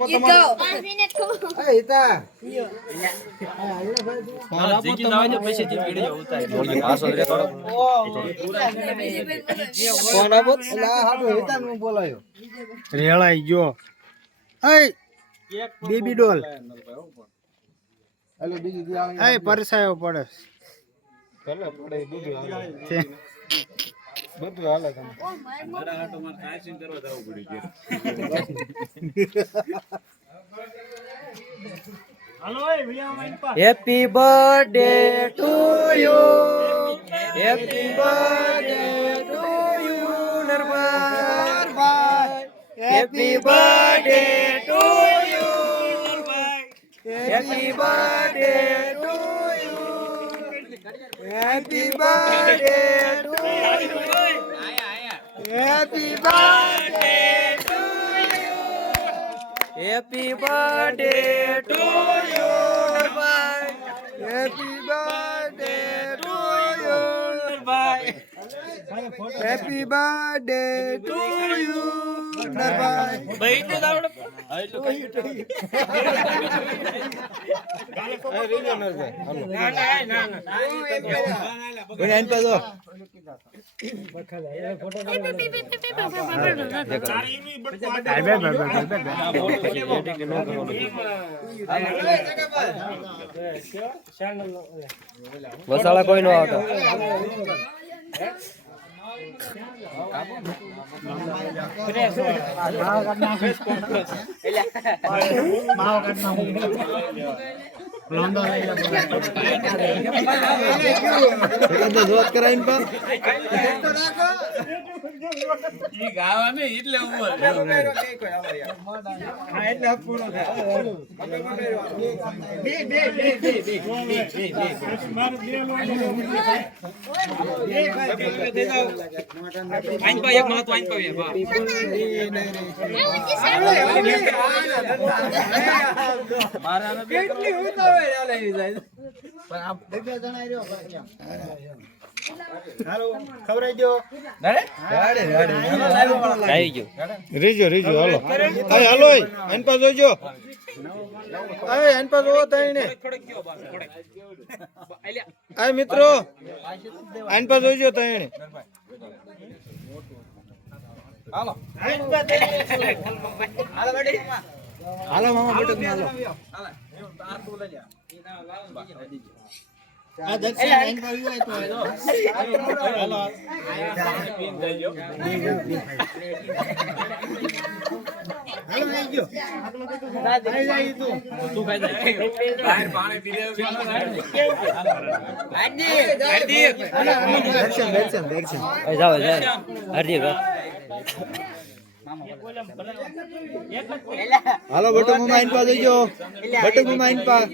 You go. 5 minutes. Hey, Ita. રેળાઈ ગયો. Baby ડોલ પરસાયો પડે બધું હાલે happy birthday to you happy birthday to you Narbhai happy birthday to you happy birthday to you happy birthday to you happy birthday to you happy birthday to you Narbhai happy birthday to you Narbhai happy birthday to you Narbhai ભાઈ તો આવડે આટલું કઈ વસાળા કોઈ નો આવતો રીજો હાલો હાલો એન પાસ જોજો એન પાસ જોવો તઈને મિત્રો એન પાસ જોજો તઈને હાલો હાલો મામા બટક હાલો આ દક્ષિણ એન પર હોય તો હાલો પીન દેજો હાલો આવી ગયો આઈ જાય તું ખાઈ જાય બહાર પાણી પી લે દર્શન જાવ હરજી હાલો બટુ મામા ઇન પા દેજો બટુ મામા ઇન પા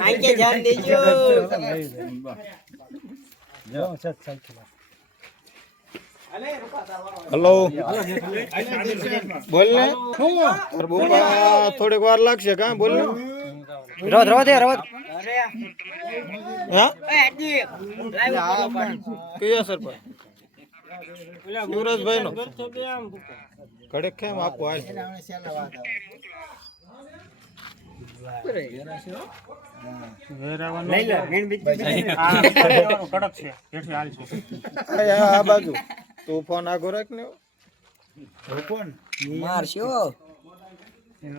આંકે ધ્યાન દેજો હેલો બોલ ને બુપા થોડીક વાર લાગશે કા બોલ ને રવા દે હા કયા સરપંચ યુવરાજભાઈ નો કડક કેમ આપો હાલ આ બાજુ તું ફોન આગો રાખ ને મારશો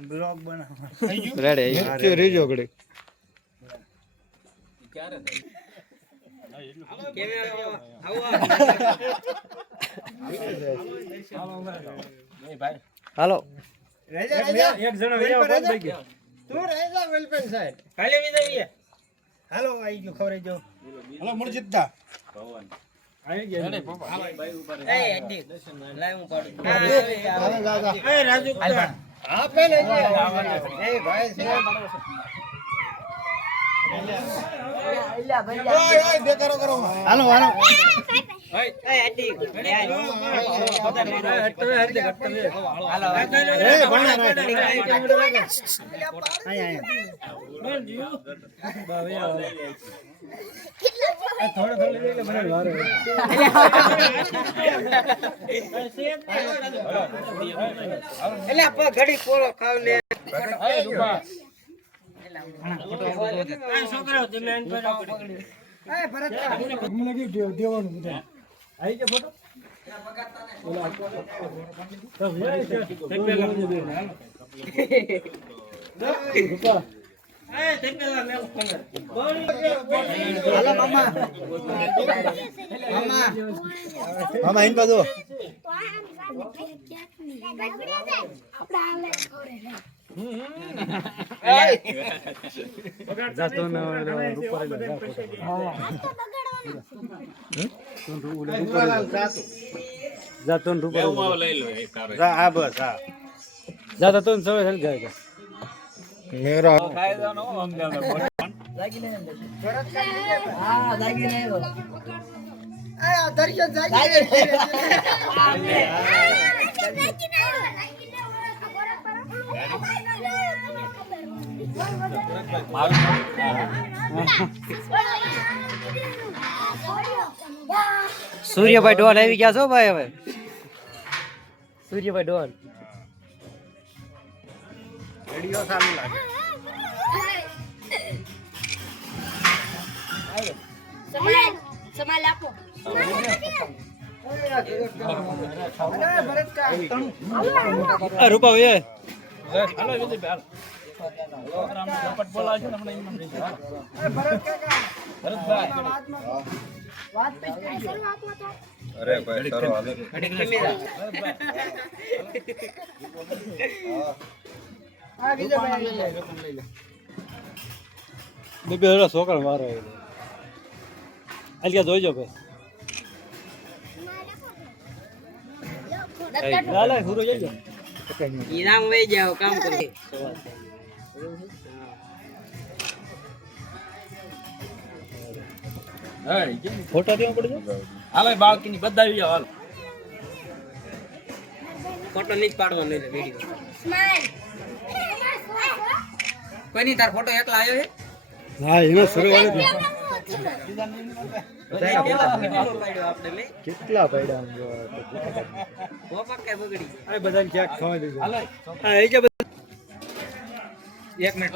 બ્લોગ બનાવ રેડી રીજો ઘડી હાલો એક જણો તું રેજા વેલપેન સાહેબ ખાલી વિદાઈએ હાલો આવી ગયો ખવરાઈ જાવ હાલો મુરજીદા ભવન આવી ગયા અરે બાપા હાલો ભાઈ ઉપર એ એડી લાઈ હું પાડું એ રાજુ આપે ને એ ભાઈ છે ઓય બેકારો કરો હાલો હાલો ઓય એડી હાલો એ ભણા આય થોડો લઈ લે મને વારો એટલે આપણે ઘડી પોળો ખાવ લે છોકરાઓ તમે એન પર પકડી એ ભરત મને કે દેવાનું બધા આવી કે ફોટો મામા ઇન બાજુ જાતો ન રૂપર જાતો રૂપર લઈ લો આ બસ હા જાતો તો સવે હલ જાય મેરો કાયદાનો અમદાવાદ જાગી ને હા જાગી ને આ દર્શન જાગી સૂર્યભાઈ ડોલ આવી ગયા છો ભાઈ હવે સૂર્યભાઈ ડોલ રેડિયો ચાલુ લાગે સમાલ આપો રૂપા ભાઈ અરે ભાઈ કરો હાલે બે છોકરા મારો અલિયા જોઈજો ભાઈ લાલા હુરો જઈજો ઈનામ વઈ જાવ કામ કરી ફોટો દેવા પડજો હાલો બાળકીની બધાવી જાવ હાલો ફોટો નહીં પાડવાનો એટલે વિડિયો સ્માઈલ કોઈની તાર ફોટો એકલા આવ્યો છે હા એનો સરોવર કેટલા પડ્યા બધાને ચેક ખવા દેજો એક મિનિટ